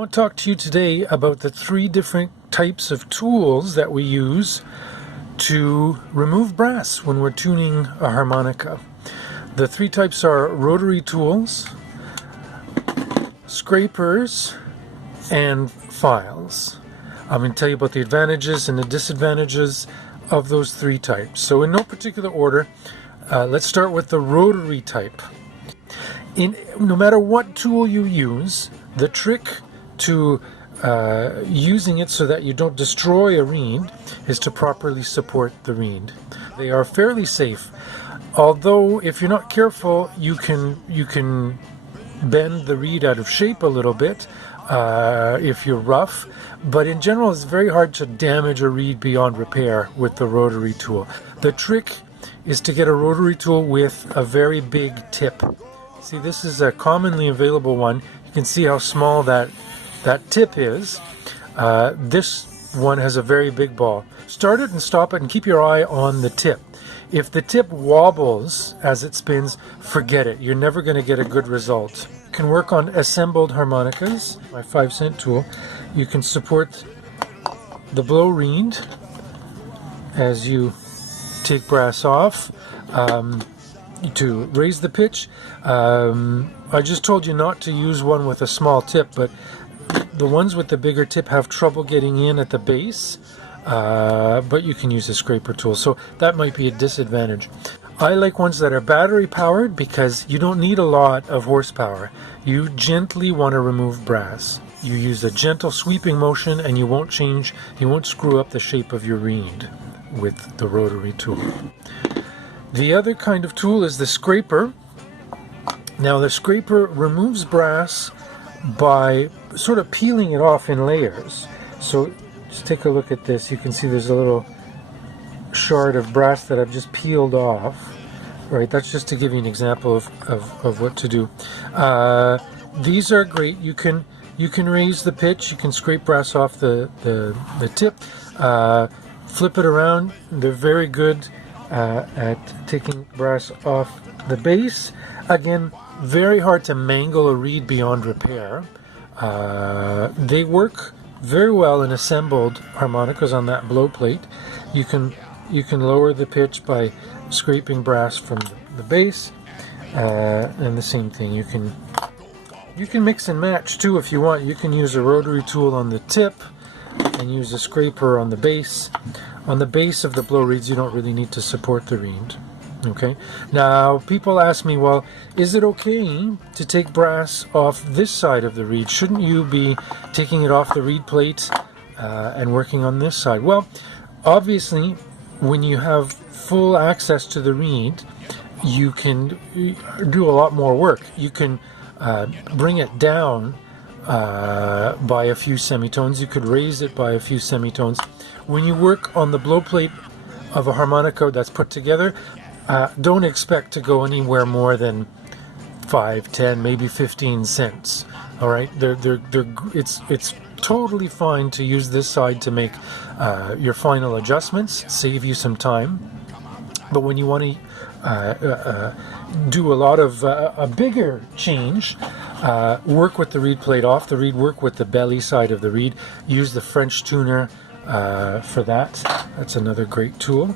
I want to talk to you today about the three different types of tools that we use to remove brass when we're tuning a harmonica. The three types are rotary tools, scrapers, and files. I'm going to tell you about the advantages and the disadvantages of those three types. So in no particular order, let's start with the rotary type. No matter what tool you use, the trick to using it so that you don't destroy a reed is to properly support the reed. They are fairly safe, although if you're not careful, you can bend the reed out of shape a little bit if you're rough. But in general, it's very hard to damage a reed beyond repair with the rotary tool. The trick is to get a rotary tool with a very big tip. See, this is a commonly available one. You can see how small that tip is. This one has a very big ball. Start it and stop it and keep your eye on the tip. If the tip wobbles as it spins, forget it. You're never going to get a good result. You can work on assembled harmonicas, my 5-cent tool. You can support the blow reed as you take brass off to raise the pitch. I just told you not to use one with a small tip, but the ones with the bigger tip have trouble getting in at the base, but you can use a scraper tool, so that might be a disadvantage. I like ones that are battery powered because you don't need a lot of horsepower. You gently want to remove brass. You use a gentle sweeping motion and you won't screw up the shape of your reed with the rotary tool. The other kind of tool is the scraper. Now the scraper removes brass by sort of peeling it off in layers. So just take a look at this. You can see there's a little shard of brass that I've just peeled off. Right, that's just to give you an example of what to do. These are great. You can raise the pitch. You can scrape brass off the tip. Flip it around. They're very good at taking brass off the base. Again, very hard to mangle a reed beyond repair. They work very well in assembled harmonicas on that blow plate. You can lower the pitch by scraping brass from the base, and the same thing. You can mix and match too if you want. You can use a rotary tool on the tip and use a scraper on the base. On the base of the blow reeds, you don't really need to support the reed. Okay. Now, people ask me, well, is it okay to take brass off this side of the reed? Shouldn't you be taking it off the reed plate and working on this side? Well, obviously, when you have full access to the reed, you can do a lot more work. You can bring it down by a few semitones. You could raise it by a few semitones. When you work on the blow plate of a harmonica that's put together, don't expect to go anywhere more than 5, 10, maybe 15 cents. All right, it's totally fine to use this side to make your final adjustments, save you some time. But when you want to do a lot of a bigger change, work with the reed plate off the reed, work with the belly side of the reed, use the French tuner for that. That's another great tool.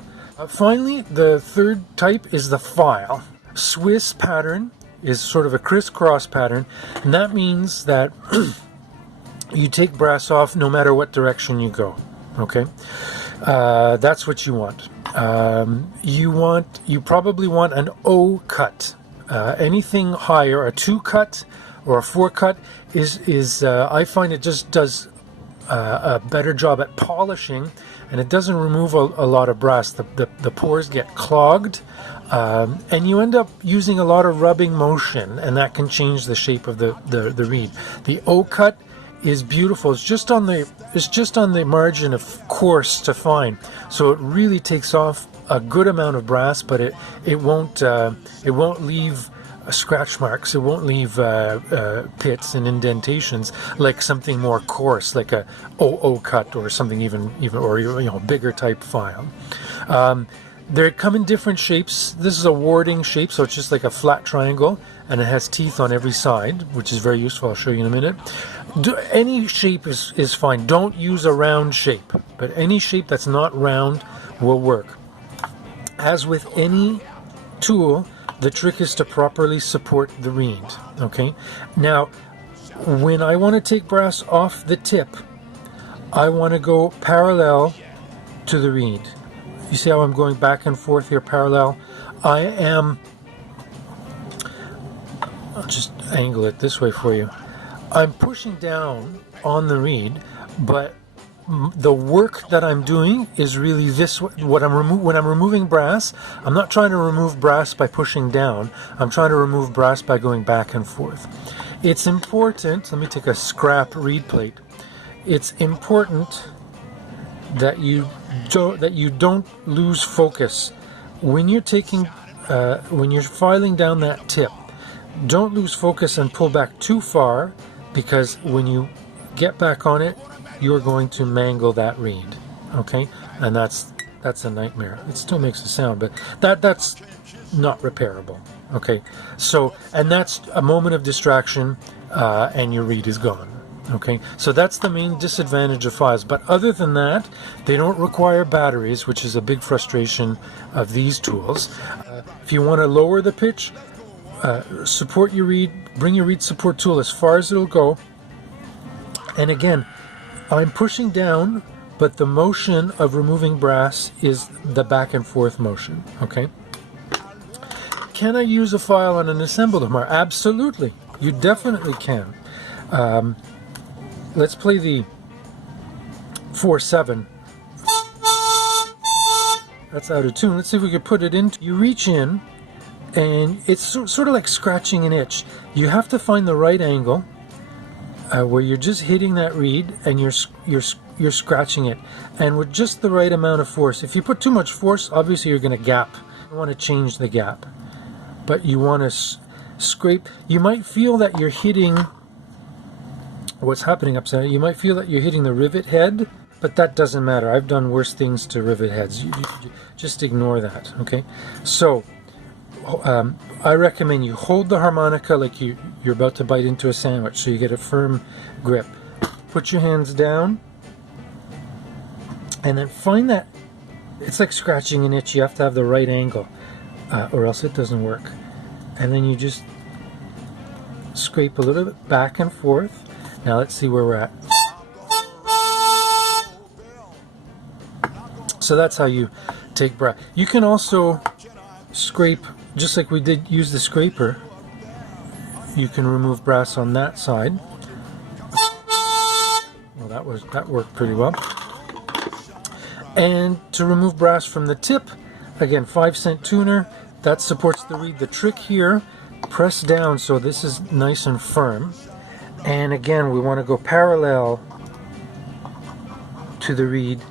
Finally, the third type is the file. Swiss pattern is sort of a crisscross pattern, and that means that you take brass off no matter what direction you go. Okay, that's what you want. You probably want an O cut. Anything higher, a 2 cut or a 4 cut is I find it just does a better job at polishing, and it doesn't remove a lot of brass. The pores get clogged, and you end up using a lot of rubbing motion, and that can change the shape of the reed. The O cut is beautiful. It's just on the margin of coarse to fine, so it really takes off a good amount of brass, but it won't leave scratch marks. It won't leave pits and indentations like something more coarse, like a OO cut or something even or bigger type file. They come in different shapes. This is a warding shape, so it's just like a flat triangle, and it has teeth on every side, which is very useful. I'll show you in a minute. Any shape is fine. Don't use a round shape, but any shape that's not round will work. As with any tool, the trick is to properly support the reed. Okay? Now, when I want to take brass off the tip, I want to go parallel to the reed. You see how I'm going back and forth here parallel? I'll just angle it this way for you. I'm pushing down on the reed, but the work that I'm doing is really this. When I'm removing brass, I'm not trying to remove brass by pushing down. I'm trying to remove brass by going back and forth. It's important. Let me take a scrap reed plate. It's important that you don't lose focus when you're when you're filing down that tip. Don't lose focus and pull back too far, because when you get back on it, you're going to mangle that reed. Okay, and that's a nightmare. It still makes a sound, but that's not repairable. Okay, so, and that's a moment of distraction, and your reed is gone. Okay, so that's the main disadvantage of files. But other than that, they don't require batteries, which is a big frustration of these tools. If you want to lower the pitch, support your reed, bring your reed support tool as far as it'll go. And again, I'm pushing down, but the motion of removing brass is the back and forth motion. Okay. Can I use a file on an assembled harmonica? Absolutely. You definitely can. Let's play the 4/7. That's out of tune. Let's see if we could put it in. You reach in, and it's sort of like scratching an itch. You have to find the right angle where you're just hitting that reed and you're scratching it, and with just the right amount of force. If you put too much force, obviously you're going to gap. You want to change the gap, but you want to scrape. You might feel that you're hitting what's happening upside. You might feel that you're hitting the rivet head, but that doesn't matter. I've done worse things to rivet heads. You just ignore that. Okay, so I recommend you hold the harmonica like you're about to bite into a sandwich, so you get a firm grip. Put your hands down, and then find that it's like scratching an itch. You have to have the right angle, or else it doesn't work. And then you just scrape a little bit back and forth. Now let's see where we're at. So that's how you take brass. You can also scrape, just like we did use the scraper. You can remove brass on that side. Well, that worked pretty well. And to remove brass from the tip, again, 5-cent tuner, that supports the reed. The trick here, press down so this is nice and firm. And again, we want to go parallel to the reed.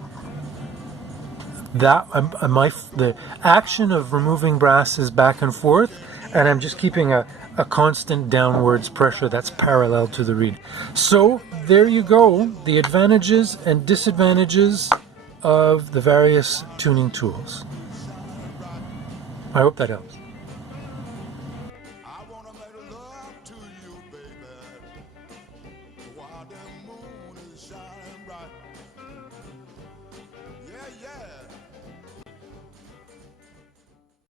The action of removing brass is back and forth, and I'm just keeping a constant downwards pressure that's parallel to the reed. So there you go, the advantages and disadvantages of the various tuning tools. I hope that helps.